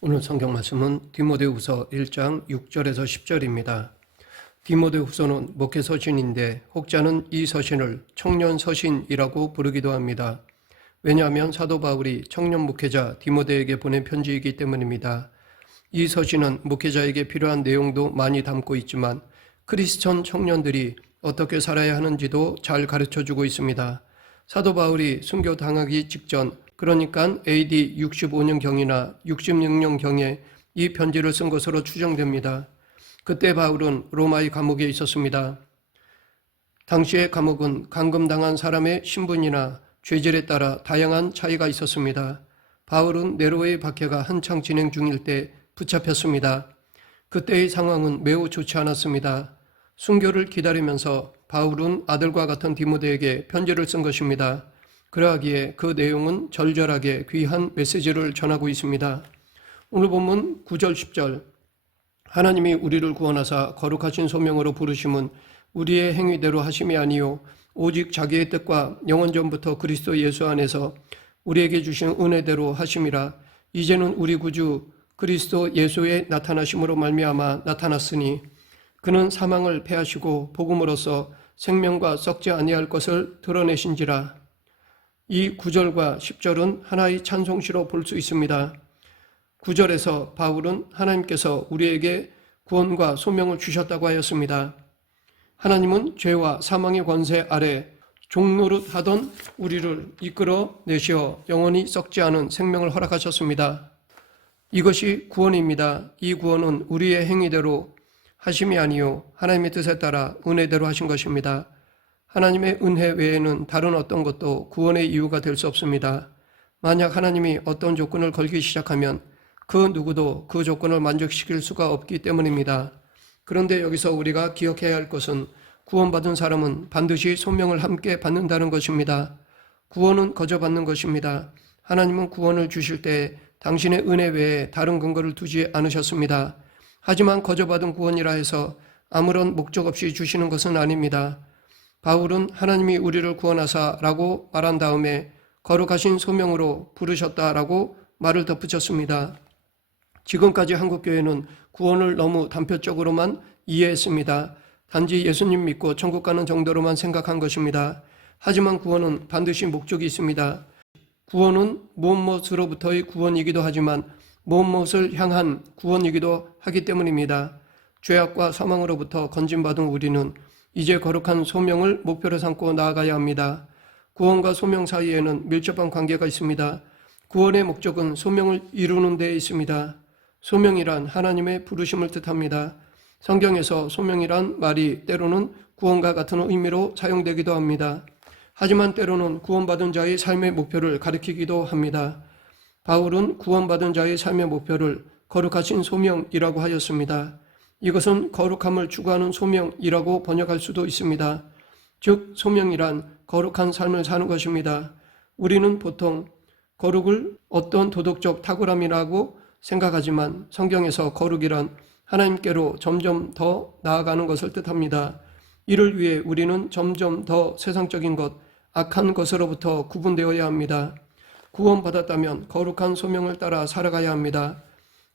오늘 성경 말씀은 디모데후서 1장 6절에서 10절입니다. 디모데후서는 목회 서신인데 혹자는 이 서신을 청년 서신이라고 부르기도 합니다. 왜냐하면 사도 바울이 청년 목회자 디모데에게 보낸 편지이기 때문입니다. 이 서신은 목회자에게 필요한 내용도 많이 담고 있지만 크리스천 청년들이 어떻게 살아야 하는지도 잘 가르쳐주고 있습니다. 사도 바울이 순교당하기 직전, 그러니까 AD 65년경이나 66년경에 이 편지를 쓴 것으로 추정됩니다. 그때 바울은 로마의 감옥에 있었습니다. 당시의 감옥은 감금당한 사람의 신분이나 죄질에 따라 다양한 차이가 있었습니다. 바울은 네로의 박해가 한창 진행 중일 때 붙잡혔습니다. 그때의 상황은 매우 좋지 않았습니다. 순교를 기다리면서 바울은 아들과 같은 디모데에게 편지를 쓴 것입니다. 그러하기에 그 내용은 절절하게 귀한 메시지를 전하고 있습니다. 오늘 본문 9절 10절 하나님이 우리를 구원하사 거룩하신 소명으로 부르심은 우리의 행위대로 하심이 아니요 오직 자기의 뜻과 영원 전부터 그리스도 예수 안에서 우리에게 주신 은혜대로 하심이라. 이제는 우리 구주 그리스도 예수의 나타나심으로 말미암아 나타났으니 그는 사망을 패하시고 복음으로써 생명과 썩지 아니할 것을 드러내신지라. 이 9절과 10절은 하나의 찬송시로 볼 수 있습니다. 9절에서 바울은 하나님께서 우리에게 구원과 소명을 주셨다고 하였습니다. 하나님은 죄와 사망의 권세 아래 종노릇 하던 우리를 이끌어 내시어 영원히 썩지 않은 생명을 허락하셨습니다. 이것이 구원입니다. 이 구원은 우리의 행위대로 하심이 아니요 하나님의 뜻에 따라 은혜대로 하신 것입니다. 하나님의 은혜 외에는 다른 어떤 것도 구원의 이유가 될 수 없습니다. 만약 하나님이 어떤 조건을 걸기 시작하면 그 누구도 그 조건을 만족시킬 수가 없기 때문입니다. 그런데 여기서 우리가 기억해야 할 것은 구원받은 사람은 반드시 소명을 함께 받는다는 것입니다. 구원은 거저 받는 것입니다. 하나님은 구원을 주실 때 당신의 은혜 외에 다른 근거를 두지 않으셨습니다. 하지만 거저 받은 구원이라 해서 아무런 목적 없이 주시는 것은 아닙니다. 바울은 하나님이 우리를 구원하사라고 말한 다음에 거룩하신 소명으로 부르셨다라고 말을 덧붙였습니다. 지금까지 한국교회는 구원을 너무 단편적으로만 이해했습니다. 단지 예수님 믿고 천국 가는 정도로만 생각한 것입니다. 하지만 구원은 반드시 목적이 있습니다. 구원은 무엇으로부터의 구원이기도 하지만 무엇을 향한 구원이기도 하기 때문입니다. 죄악과 사망으로부터 건진받은 우리는 이제 거룩한 소명을 목표로 삼고 나아가야 합니다. 구원과 소명 사이에는 밀접한 관계가 있습니다. 구원의 목적은 소명을 이루는 데에 있습니다. 소명이란 하나님의 부르심을 뜻합니다. 성경에서 소명이란 말이 때로는 구원과 같은 의미로 사용되기도 합니다. 하지만 때로는 구원받은 자의 삶의 목표를 가리키기도 합니다. 바울은 구원받은 자의 삶의 목표를 거룩하신 소명이라고 하였습니다. 이것은 거룩함을 추구하는 소명이라고 번역할 수도 있습니다. 즉 소명이란 거룩한 삶을 사는 것입니다. 우리는 보통 거룩을 어떤 도덕적 탁월함이라고 생각하지만 성경에서 거룩이란 하나님께로 점점 더 나아가는 것을 뜻합니다. 이를 위해 우리는 점점 더 세상적인 것, 악한 것으로부터 구분되어야 합니다. 구원받았다면 거룩한 소명을 따라 살아가야 합니다.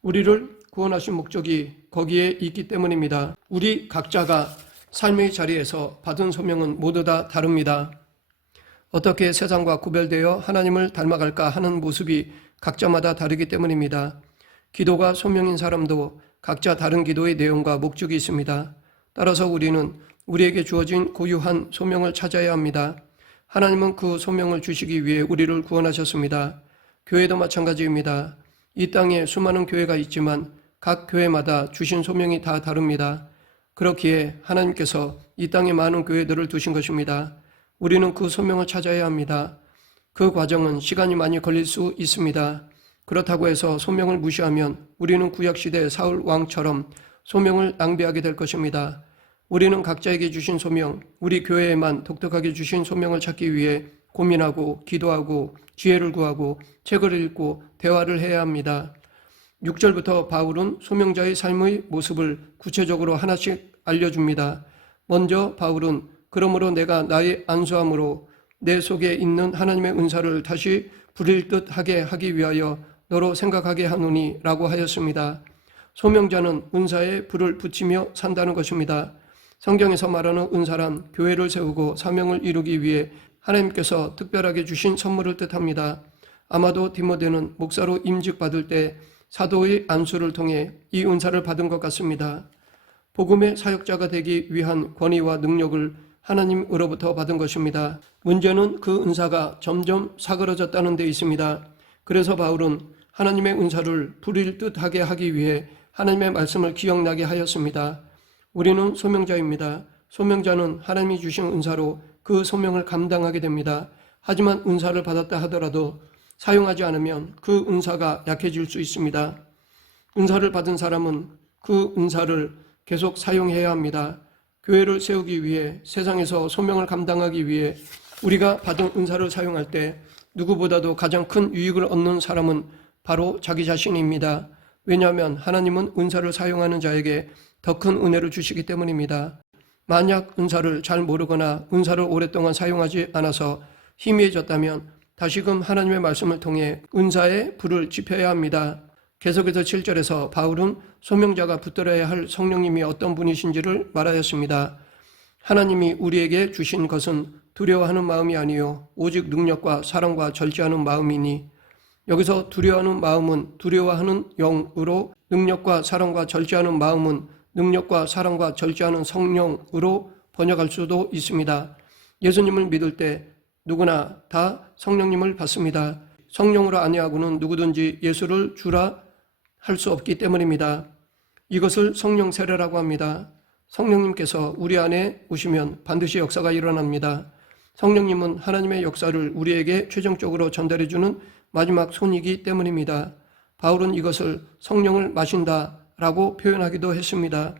우리를 구원하신 목적이 거기에 있기 때문입니다. 우리 각자가 삶의 자리에서 받은 소명은 모두 다 다릅니다. 어떻게 세상과 구별되어 하나님을 닮아갈까 하는 모습이 각자마다 다르기 때문입니다. 기도가 소명인 사람도 각자 다른 기도의 내용과 목적이 있습니다. 따라서 우리는 우리에게 주어진 고유한 소명을 찾아야 합니다. 하나님은 그 소명을 주시기 위해 우리를 구원하셨습니다. 교회도 마찬가지입니다. 이 땅에 수많은 교회가 있지만 각 교회마다 주신 소명이 다 다릅니다. 그렇기에 하나님께서 이 땅에 많은 교회들을 두신 것입니다. 우리는 그 소명을 찾아야 합니다. 그 과정은 시간이 많이 걸릴 수 있습니다. 그렇다고 해서 소명을 무시하면 우리는 구약시대 사울 왕처럼 소명을 낭비하게 될 것입니다. 우리는 각자에게 주신 소명, 우리 교회에만 독특하게 주신 소명을 찾기 위해 고민하고 기도하고 지혜를 구하고 책을 읽고 대화를 해야 합니다. 6절부터 바울은 소명자의 삶의 모습을 구체적으로 하나씩 알려줍니다. 먼저 바울은 그러므로 내가 나의 안수함으로 내 속에 있는 하나님의 은사를 다시 부릴 듯 하게 하기 위하여 너로 생각하게 하노니 라고 하였습니다. 소명자는 은사에 불을 붙이며 산다는 것입니다. 성경에서 말하는 은사란 교회를 세우고 사명을 이루기 위해 하나님께서 특별하게 주신 선물을 뜻합니다. 아마도 디모데는 목사로 임직받을 때 사도의 안수를 통해 이 은사를 받은 것 같습니다. 복음의 사역자가 되기 위한 권위와 능력을 하나님으로부터 받은 것입니다. 문제는 그 은사가 점점 사그러졌다는 데 있습니다. 그래서 바울은 하나님의 은사를 불일 듯하게 하기 위해 하나님의 말씀을 기억나게 하였습니다. 우리는 소명자입니다. 소명자는 하나님이 주신 은사로 그 소명을 감당하게 됩니다. 하지만 은사를 받았다 하더라도 사용하지 않으면 그 은사가 약해질 수 있습니다. 은사를 받은 사람은 그 은사를 계속 사용해야 합니다. 교회를 세우기 위해, 세상에서 소명을 감당하기 위해 우리가 받은 은사를 사용할 때 누구보다도 가장 큰 유익을 얻는 사람은 바로 자기 자신입니다. 왜냐하면 하나님은 은사를 사용하는 자에게 더 큰 은혜를 주시기 때문입니다. 만약 은사를 잘 모르거나 은사를 오랫동안 사용하지 않아서 희미해졌다면 다시금 하나님의 말씀을 통해 은사에 불을 지펴야 합니다. 계속해서 7절에서 바울은 소명자가 붙들어야 할 성령님이 어떤 분이신지를 말하였습니다. 하나님이 우리에게 주신 것은 두려워하는 마음이 아니요 오직 능력과 사랑과 절제하는 마음이니, 여기서 두려워하는 마음은 두려워하는 영으로, 능력과 사랑과 절제하는 마음은 능력과 사랑과 절제하는 성령으로 번역할 수도 있습니다. 예수님을 믿을 때 누구나 다 성령님을 받습니다. 성령으로 아니하고는 누구든지 예수를 주라 할 수 없기 때문입니다. 이것을 성령 세례라고 합니다. 성령님께서 우리 안에 오시면 반드시 역사가 일어납니다. 성령님은 하나님의 역사를 우리에게 최종적으로 전달해주는 마지막 손이기 때문입니다. 바울은 이것을 성령을 마신다라고 표현하기도 했습니다.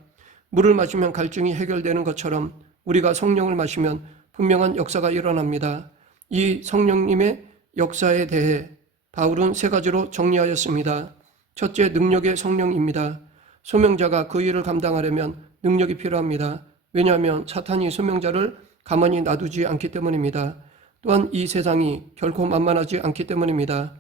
물을 마시면 갈증이 해결되는 것처럼 우리가 성령을 마시면 분명한 역사가 일어납니다. 이 성령님의 역사에 대해 바울은 세 가지로 정리하였습니다. 첫째, 능력의 성령입니다. 소명자가 그 일을 감당하려면 능력이 필요합니다. 왜냐하면 사탄이 소명자를 가만히 놔두지 않기 때문입니다. 또한 이 세상이 결코 만만하지 않기 때문입니다.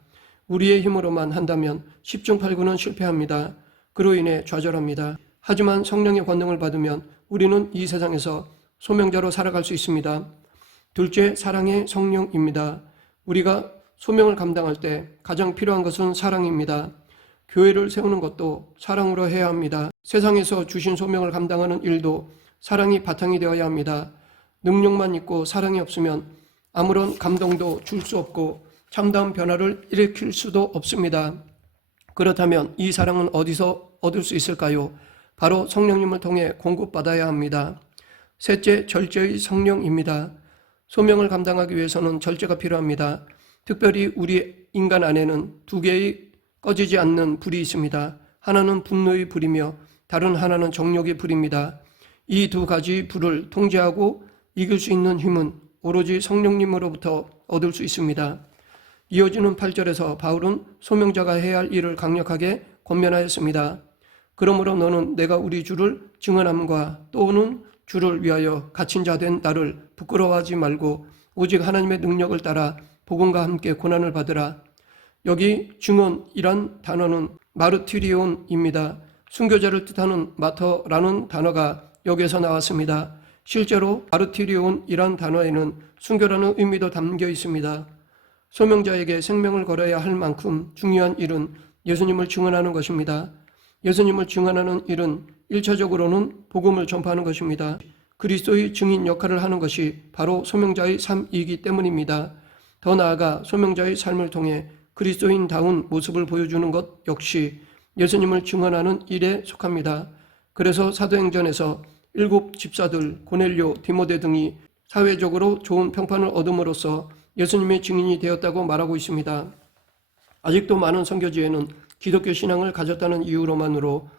우리의 힘으로만 한다면 10중 8구는 실패합니다. 그로 인해 좌절합니다. 하지만 성령의 권능을 받으면 우리는 이 세상에서 소명자로 살아갈 수 있습니다. 둘째, 사랑의 성령입니다. 우리가 소명을 감당할 때 가장 필요한 것은 사랑입니다. 교회를 세우는 것도 사랑으로 해야 합니다. 세상에서 주신 소명을 감당하는 일도 사랑이 바탕이 되어야 합니다. 능력만 있고 사랑이 없으면 아무런 감동도 줄 수 없고 참다운 변화를 일으킬 수도 없습니다. 그렇다면 이 사랑은 어디서 얻을 수 있을까요? 바로 성령님을 통해 공급받아야 합니다. 셋째, 절제의 성령입니다. 소명을 감당하기 위해서는 절제가 필요합니다. 특별히 우리 인간 안에는 두 개의 꺼지지 않는 불이 있습니다. 하나는 분노의 불이며 다른 하나는 정욕의 불입니다. 이 두 가지 불을 통제하고 이길 수 있는 힘은 오로지 성령님으로부터 얻을 수 있습니다. 이어지는 8절에서 바울은 소명자가 해야 할 일을 강력하게 권면하였습니다. 그러므로 너는 내가 우리 주를 증언함과 또는 주를 위하여 갇힌 자 된 나를 부끄러워하지 말고 오직 하나님의 능력을 따라 복음과 함께 고난을 받으라. 여기 증언이란 단어는 마르티리온입니다. 순교자를 뜻하는 마터라는 단어가 여기에서 나왔습니다. 실제로 마르티리온이란 단어에는 순교라는 의미도 담겨 있습니다. 소명자에게 생명을 걸어야 할 만큼 중요한 일은 예수님을 증언하는 것입니다. 예수님을 증언하는 일은 1차적으로는 복음을 전파하는 것입니다. 그리스도의 증인 역할을 하는 것이 바로 소명자의 삶이기 때문입니다. 더 나아가 소명자의 삶을 통해 그리스도인다운 모습을 보여주는 것 역시 예수님을 증언하는 일에 속합니다. 그래서 사도행전에서 7 집사들 고넬료, 디모데 등이 사회적으로 좋은 평판을 얻음으로써 예수님의 증인이 되었다고 말하고 있습니다. 아직도 많은 선교지에는 기독교 신앙을 가졌다는 이유로만으로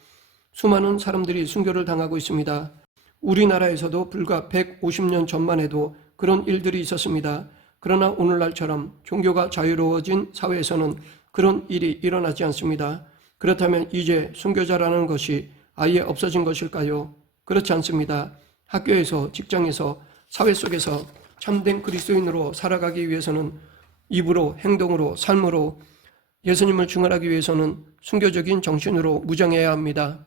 수많은 사람들이 순교를 당하고 있습니다. 우리나라에서도 불과 150년 전만 해도 그런 일들이 있었습니다. 그러나 오늘날처럼 종교가 자유로워진 사회에서는 그런 일이 일어나지 않습니다. 그렇다면 이제 순교자라는 것이 아예 없어진 것일까요? 그렇지 않습니다. 학교에서, 직장에서, 사회 속에서 참된 그리스도인으로 살아가기 위해서는 입으로, 행동으로, 삶으로 예수님을 증언하기 위해서는 순교적인 정신으로 무장해야 합니다.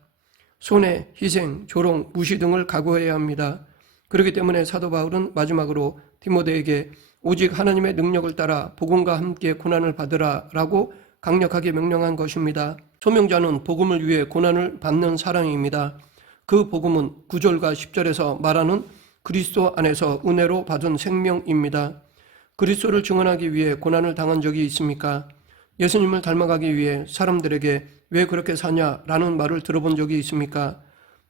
손해, 희생, 조롱, 무시 등을 각오해야 합니다. 그렇기 때문에 사도 바울은 마지막으로 디모데에게 오직 하나님의 능력을 따라 복음과 함께 고난을 받으라 라고 강력하게 명령한 것입니다. 소명자는 복음을 위해 고난을 받는 사람입니다. 그 복음은 9절과 10절에서 말하는 그리스도 안에서 은혜로 받은 생명입니다. 그리스도를 증언하기 위해 고난을 당한 적이 있습니까? 예수님을 닮아가기 위해 사람들에게 왜 그렇게 사냐라는 말을 들어본 적이 있습니까?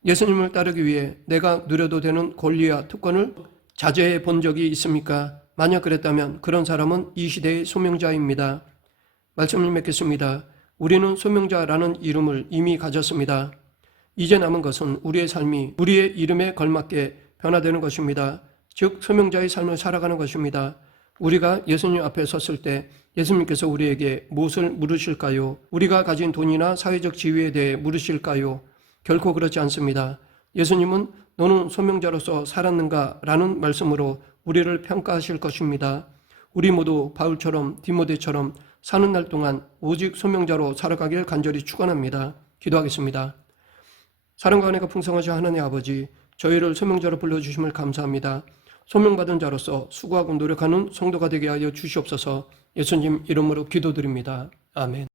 예수님을 따르기 위해 내가 누려도 되는 권리와 특권을 자제해 본 적이 있습니까? 만약 그랬다면 그런 사람은 이 시대의 소명자입니다. 말씀을 맺겠습니다. 우리는 소명자라는 이름을 이미 가졌습니다. 이제 남은 것은 우리의 삶이 우리의 이름에 걸맞게 변화되는 것입니다. 즉 소명자의 삶을 살아가는 것입니다. 우리가 예수님 앞에 섰을 때 예수님께서 우리에게 무엇을 물으실까요? 우리가 가진 돈이나 사회적 지위에 대해 물으실까요? 결코 그렇지 않습니다. 예수님은 너는 소명자로서 살았는가? 라는 말씀으로 우리를 평가하실 것입니다. 우리 모두 바울처럼 디모데처럼 사는 날 동안 오직 소명자로 살아가길 간절히 축원합니다. 기도하겠습니다. 사랑과 은혜가 풍성하신 하나님 아버지, 저희를 소명자로 불러주심을 감사합니다. 소명받은 자로서 수고하고 노력하는 성도가 되게 하여 주시옵소서. 예수님 이름으로 기도드립니다. 아멘.